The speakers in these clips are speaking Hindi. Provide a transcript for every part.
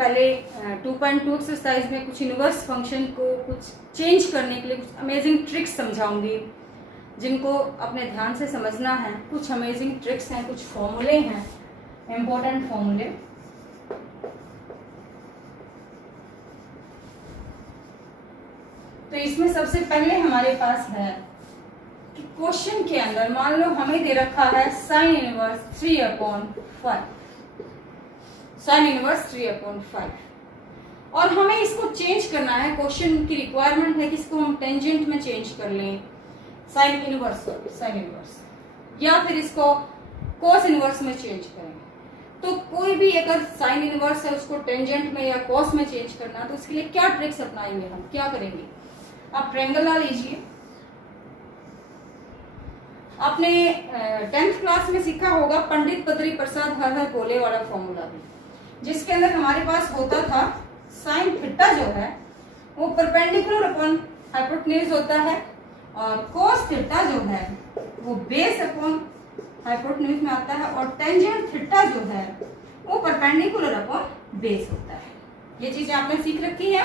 पहले 2.2 एक्सरसाइज में कुछ इनवर्स फंक्शन को कुछ चेंज करने के लिए कुछ अमेजिंग ट्रिक्स समझाऊंगी, जिनको अपने ध्यान से समझना है। कुछ अमेजिंग ट्रिक्स हैं, कुछ फॉर्मूले हैं, इम्पोर्टेंट फॉर्मूले। तो इसमें सबसे पहले हमारे पास है कि क्वेश्चन के अंदर मान लो हमें दे रखा है साइन इनवर्स 3/5, साइन इनवर्स 3/5, और हमें इसको चेंज करना है। क्वेश्चन की रिक्वायरमेंट है कि इसको हम टेंजेंट में चेंज कर लें, साइन इनवर्स, या फिर इसको कोस इनवर्स में चेंज करें। तो कोई भी अगर साइन इनवर्स है उसको टेंजेंट में या कोस में चेंज करना, तो उसके लिए क्या ट्रिक्स अपनाएंगे हम, क्या करेंगे। आप ट्रायंगल ला लीजिए। आपने 10th क्लास में सीखा होगा पंडित बद्री प्रसाद हर हर बोले वाला फॉर्मूला भी, जिसके अंदर हमारे पास होता था साइन थीटा जो है वो परपेंडिकुलर अपॉन हाइपोटेन्यूज होता है, और कोस थीटा जो है वो बेस अपॉन हाइपोटेन्यूज में आता है, और टेंजेंट थीटा जो है वो परपेंडिकुलर अपॉन बेस होता है। ये चीजें आपने सीख रखी है।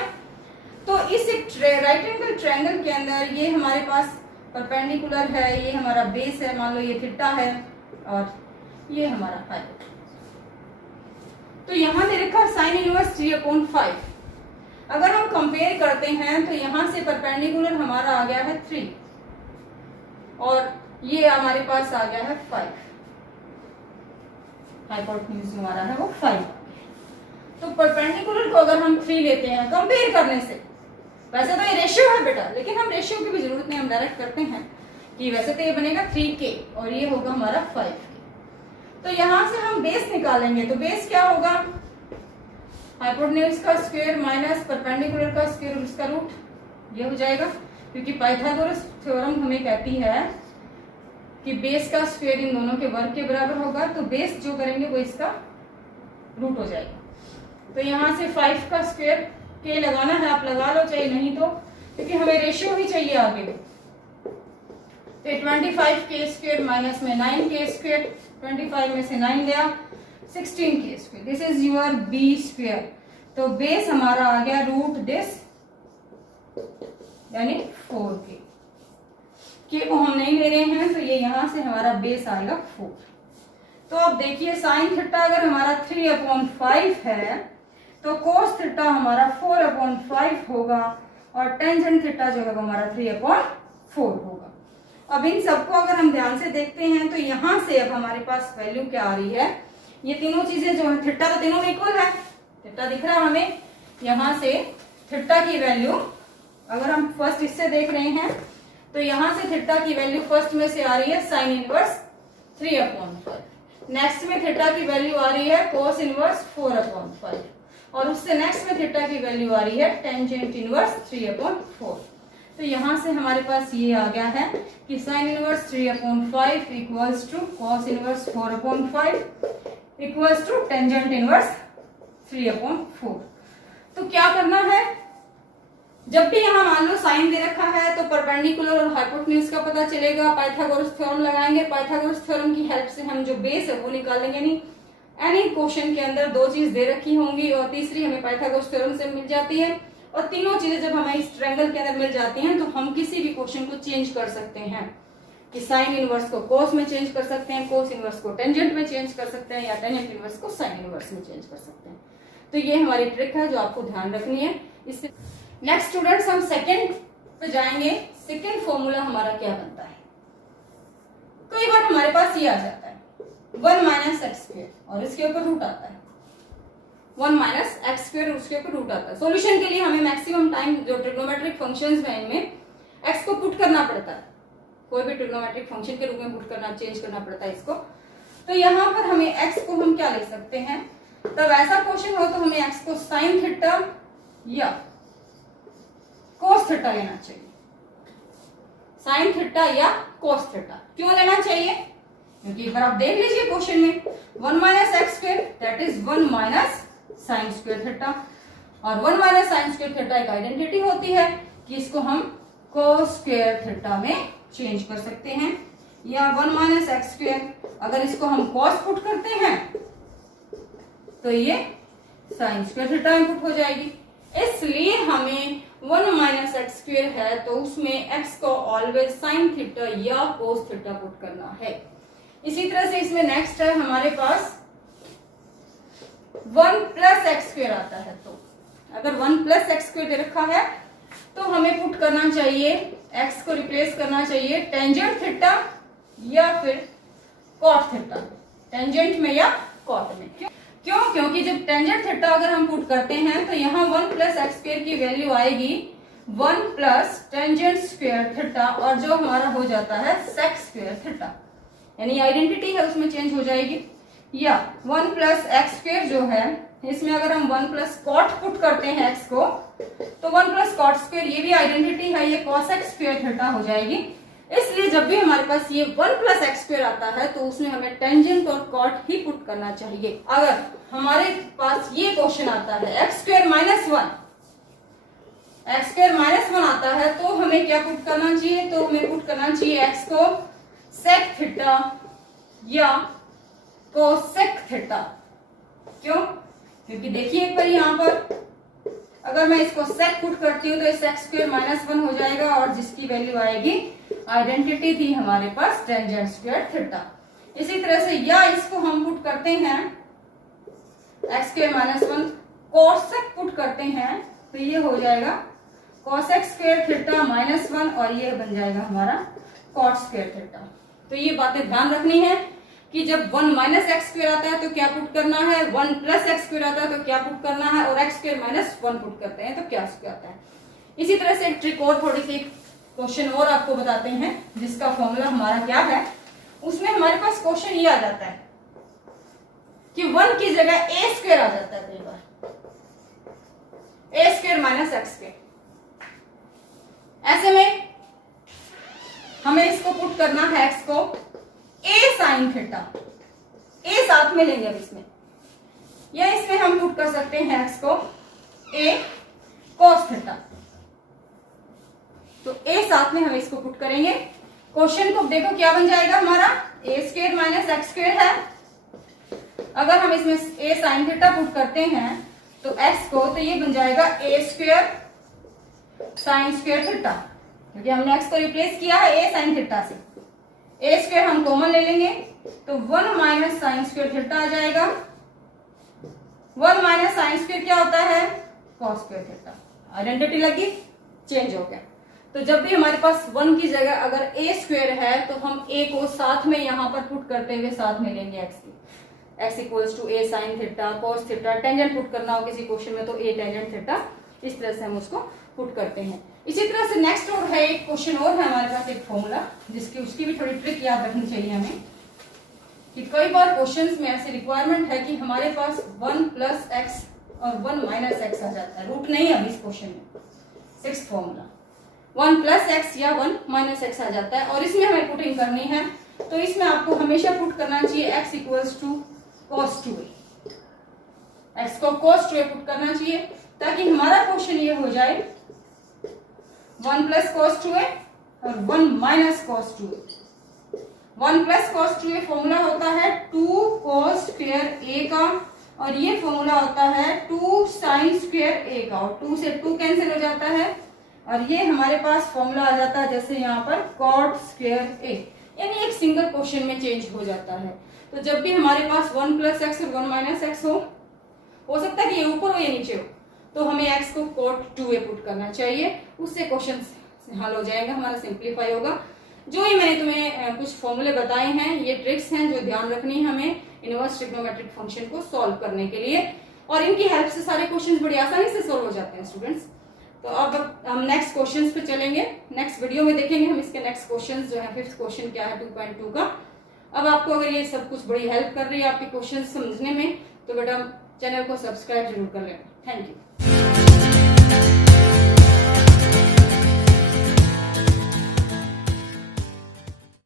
तो इस राइट एंगल ट्रायंगल के अंदर ये हमारे पास परपेंडिकुलर है, ये हमारा बेस है, मान लो ये थीटा है, और ये हमारा हाइपोटेन्यूज। तो यहां दे रखा साइन इनवर्स 3/5। अगर हम कंपेयर करते हैं तो यहां से परपेंडिकुलर हमारा आ गया है 3, और ये हमारे पास आ गया है 5, हाइपोटेन्यूज हमारा है वो 5। तो परपेंडिकुलर को अगर हम 3 लेते हैं कंपेयर करने से, वैसे तो ये रेशियो है बेटा, लेकिन हम रेशियो की भी जरूरत नहीं, हम डायरेक्ट करते हैं कि वैसे तो ये बनेगा 3k और ये होगा हमारा 5k। तो यहां से हम बेस निकालेंगे, तो बेस क्या होगा, हाइपोटेन्यूज का स्क्वायर माइनस परपेंडिकुलर का स्क्वायर, उसका रूट, ये हो जाएगा। क्योंकि पाइथागोरस थ्योरम हमें कहती है कि बेस का स्क्वायर इन दोनों के वर्ग के बराबर होगा, तो बेस जो करेंगे वो इसका रूट हो जाएगा। तो यहां से 5 का स्क्वायर के लगाना है, आप लगा लो चाहे नहीं तो, क्योंकि हमें रेशियो ही चाहिए आगे। तो 25k स्क्वायर माइनस में 9k स्क्वायर, 25 में से 9 गया 16k square, this is your B square. तो बेस हमारा आ गया रूट दिस, यानी 4k। के को हम नहीं ले रहे हैं, तो ये यहां से हमारा बेस आएगा 4। तो अब देखिए साइन थीटा अगर हमारा 3/5 है, तो कोस थीटा हमारा 4/5 होगा, और टेंजेंट थीटा जो है वो हमारा 3/4 होगा। अब इन सबको अगर हम ध्यान से देखते हैं तो यहां से अब हमारे पास वैल्यू क्या आ रही है, ये तीनों चीजें जो है, थीटा तो तीनों इक्वल है, थीटा दिख रहा है हमें। यहां से थीटा की वैल्यू अगर हम फर्स्ट इससे देख रहे हैं, तो यहां से थीटा की वैल्यू फर्स्ट में से आ रही है साइन इनवर्स 3/5, नेक्स्ट में थीटा की वैल्यू आ रही है कोस इनवर्स 4/5, और उससे नेक्स्ट में थीटा की वैल्यू आ रही है टेंजेंट इनवर्स 3/4। तो यहां से हमारे पास ये आ गया है कि sine inverse 3/5 equals to cos inverse 4/5 equals to tangent inverse 3/4। तो क्या करना है, जब भी यहां मान लो साइन दे रखा है तो परपेंडिकुलर और हाइपोटेन्यूज का पता चलेगा, पाइथागोरस थ्योरम लगाएंगे, पाइथागोरस थ्योरम की हेल्प से हम जो बेस है वो निकालेंगे नहीं। एनी क्वेश्चन के अंदर 2 चीज दे रखी होंगी और तीसरी हमें पाइथागोरस थ्योरम से मिल जाती है, और तीनों चीजें जब हमें इस ट्रायंगल के अंदर मिल जाती हैं तो हम किसी भी क्वेश्चन को चेंज कर सकते हैं, कि साइन इनवर्स को कोस में चेंज कर सकते हैं, कोस इनवर्स को टेंजेंट में चेंज कर सकते हैं, या टेंजेंट इनवर्स को साइन इनवर्स में चेंज कर सकते हैं। तो ये हमारी ट्रिक है जो आपको ध्यान रखनी है। इससे नेक्स्ट स्टूडेंट्स हम सेकंड पे जाएंगे। सेकंड फॉर्मूला हमारा क्या बनता है, कई बार हमारे पास ये आ जाता है 1 माइनस एक्स स्क्वायर, और इसके ऊपर रूट आता है 1 माइनस एक्स स्क्वायर, उसके ऊपर रूट आता है। सॉल्यूशन के लिए हमें मैक्सिमम टाइम जो ट्रिग्नोमेट्रिक फंक्शंस हैं इनमें एक्स को पुट करना पड़ता है, कोई भी ट्रिग्नोमेट्रिक फंक्शन के रूप में पुट करना, चेंज करना पड़ता है इसको। तो यहाँ पर हमें एक्स को हम क्या ले सकते हैं, तब ऐसा क्वेश्चन हो तो हमें एक्स को साइन थीटा या कोस थीटा लेना चाहिए, साइन थीटा या कोस थीटा। क्यों लेना चाहिए, क्योंकि एक बार आप देख लीजिए क्वेश्चन में 1 minus x square that is 1 minus sine square theta, और 1 माइनस साइन स्क्वायर थीटा एक आइडेंटिटी होती है कि इसको हम कोस स्क्वायर थीटा में चेंज कर सकते हैं, या 1 माइनस एक्स स्क्वायर अगर इसको हम कॉस पुट करते हैं तो ये साइन स्क्वायर थीटा इनपुट हो जाएगी। इसलिए हमें 1 माइनस एक्स स्क्वायर है तो उसमें एक्स को ऑलवेज साइन थीटा या कोस थीटा पुट करना है। इसी तरह से इसमें नेक्स्ट है हमारे पास 1 प्लस एक्स स्क्वायर आता है। तो अगर 1 प्लस एक्स स्क्वायर दे रखा है तो हमें पुट करना चाहिए, एक्स को रिप्लेस करना चाहिए टेंजेंट थीटा या फिर कॉट थीटा, टेंजेंट में या कॉट में। क्यों? क्योंकि जब टेंजेंट थीटा अगर हम पुट करते हैं तो यहाँ 1 प्लस एक्स स्क्वायर की वैल्यू आएगी 1 प्लस टेंजेंट स्क्वायर थीटा और जो हमारा हो जाता है सेक स्क्वायर थीटा, यानी आइडेंटिटी है उसमें चेंज हो जाएगी। या 1 प्लस एक्स स्क्वायर जो है इसमें अगर हम 1 प्लस कॉट पुट करते हैं एक्स को तो 1 प्लस कॉट स्क्वायर ये भी आइडेंटिटी है, ये कॉसेक स्क्वायर थीटा हो जाएगी। इसलिए जब भी हमारे पास ये 1 प्लस एक्स स्क्वायर आता है तो उसमें हमें टेंजेंट और कॉट ही पुट करना चाहिए। अगर हमारे पास ये क्वेश्चन आता है x square minus 1, x square minus 1 आता है तो हमें क्या पुट करना चाहिए? तो हमें पुट करना चाहिए एक्स को सेक थीटा या कोसेक थीटा। क्यों? क्योंकि देखिए एक बार यहाँ पर अगर मैं इसको सेक पुट करती हूँ तो सेक स्क्वायर माइनस 1 हो जाएगा और जिसकी वैल्यू आएगी, आइडेंटिटी थी हमारे पास टेंजेंट स्क्वायर थीटा। इसी तरह से या इसको हम पुट करते हैं x square minus 1 cosec put करते हैं तो ये हो जाएगा कोसेक स्क्वायर थीटा माइनस 1 और ये बन जाएगा हमारा कॉट स्क्वायर थीटा। तो ये बातें ध्यान रखनी है कि जब 1 माइनस एक्स स्क्वायर आता है तो क्या पुट करना है, 1 प्लस एक्स स्क्वायर आता है तो क्या पुट करना है और एक्स स्क्वायर माइनस 1 पुट करते हैं तो क्या आता है। इसी तरह से एक ट्रिक और थोड़ी सी क्वेश्चन और आपको बताते हैं जिसका फॉर्मूला हमारा क्या है। उसमें हमारे पास क्वेश्चन ये आ जाता है कि 1 की जगह ए स्क्वायर आ जाता है कई बार, ए स्क्वायर माइनस एक्स स्क्वायर। ऐसे में हमें इसको पुट करना है एक्स को ए साइन थीटा, ए साथ में लेंगे अब इसमें, या इसमें हम पुट कर सकते हैं एक्स को ए कॉस थीटा। तो ए साथ में हम इसको पुट करेंगे। क्वेश्चन को देखो क्या बन जाएगा हमारा, ए स्क्वायर माइनस एक्स स्क्वायर है। अगर हम इसमें ए साइन थीटा पुट करते हैं तो एक्स को, तो ये बन जाएगा ए स्क्वायर साइन स्क्वायर थीटा, क्योंकि हमने एक्स को रिप्लेस किया है ए साइन थीटा से। ए स्क्वायर हम कॉमन ले लेंगे तो 1 माइनस साइन स्क्वायर थीटा आ जाएगा। 1 माइनस साइन स्क्वायर क्या होता है, कॉस स्क्वायर थीटा। आइडेंटिटी लगी, चेंज हो गया। तो जब भी हमारे पास 1 की जगह अगर ए स्क्वायर है तो हम ए को साथ में यहाँ पर पुट करते हुए साथ में लेंगे एक्स की, X equals to A sine theta cos theta. Tangent put करना हो किसी क्वेश्चन में तो ए टेंजेंट थीटा, इस तरह से हम उसको पुट करते हैं। इसी तरह से नेक्स्ट और है एक क्वेश्चन और है हमारे पास एक फॉर्मूला जिसकी उसकी भी थोड़ी ट्रिक याद रखनी चाहिए हमें कि कई बार क्वेश्चंस में ऐसी रिक्वायरमेंट है कि हमारे पास 1 प्लस एक्स और 1 माइनस एक्स आ जाता है। रूट नहीं है अभी इस क्वेश्चन में, 6th फॉर्मूला 1 प्लस एक्स या 1 माइनस एक्स आ जाता है और इसमें हमें पुटिंग करनी है। तो इसमें आपको हमेशा पुट करना चाहिए X equals to cos 2a, X को कॉस 2a पुट करना चाहिए ताकि हमारा क्वेश्चन ये हो जाए 1 प्लस कॉस 2a और 1 minus cos 2a। 1 plus cos 2a formula होता है 2 कॉस स्क्वायर a का और ये फॉर्मूला होता है 2 साइन स्क्वायर a का, और 2 से 2 कैंसिल हो जाता है और ये हमारे पास फॉर्मूला आ जाता है जैसे यहाँ पर कॉट स्क्वायर a, यानी एक सिंगल क्वेश्चन में चेंज हो जाता है। तो जब भी हमारे पास 1 प्लस एक्स और 1 माइनस एक्स हो सकता है कि ये ऊपर हो या नीचे हो, तो हमें x को cot 2a पुट करना चाहिए, उससे क्वेश्चन हल हो जाएगा, हमारा सिंप्लीफाई होगा। जो ही मैंने तुम्हें कुछ फॉर्मूले बताए हैं ये ट्रिक्स हैं जो ध्यान रखनी है हमें इनवर्स ट्रिग्नोमेट्रिक फंक्शन को सॉल्व करने के लिए, और इनकी हेल्प से सारे क्वेश्चन बड़ी आसानी से सॉल्व हो जाते हैं स्टूडेंट्स। तो अब हम नेक्स्ट क्वेश्चन पे चलेंगे, नेक्स्ट वीडियो में देखेंगे हम इसके नेक्स्ट क्वेश्चन जो है 5th क्वेश्चन क्या है 2.2 का। अब आपको अगर ये सब कुछ बड़ी हेल्प कर रही है आपके क्वेश्चन समझने में तो बेटा चैनल को सब्सक्राइब जरूर कर लेना। Thank you.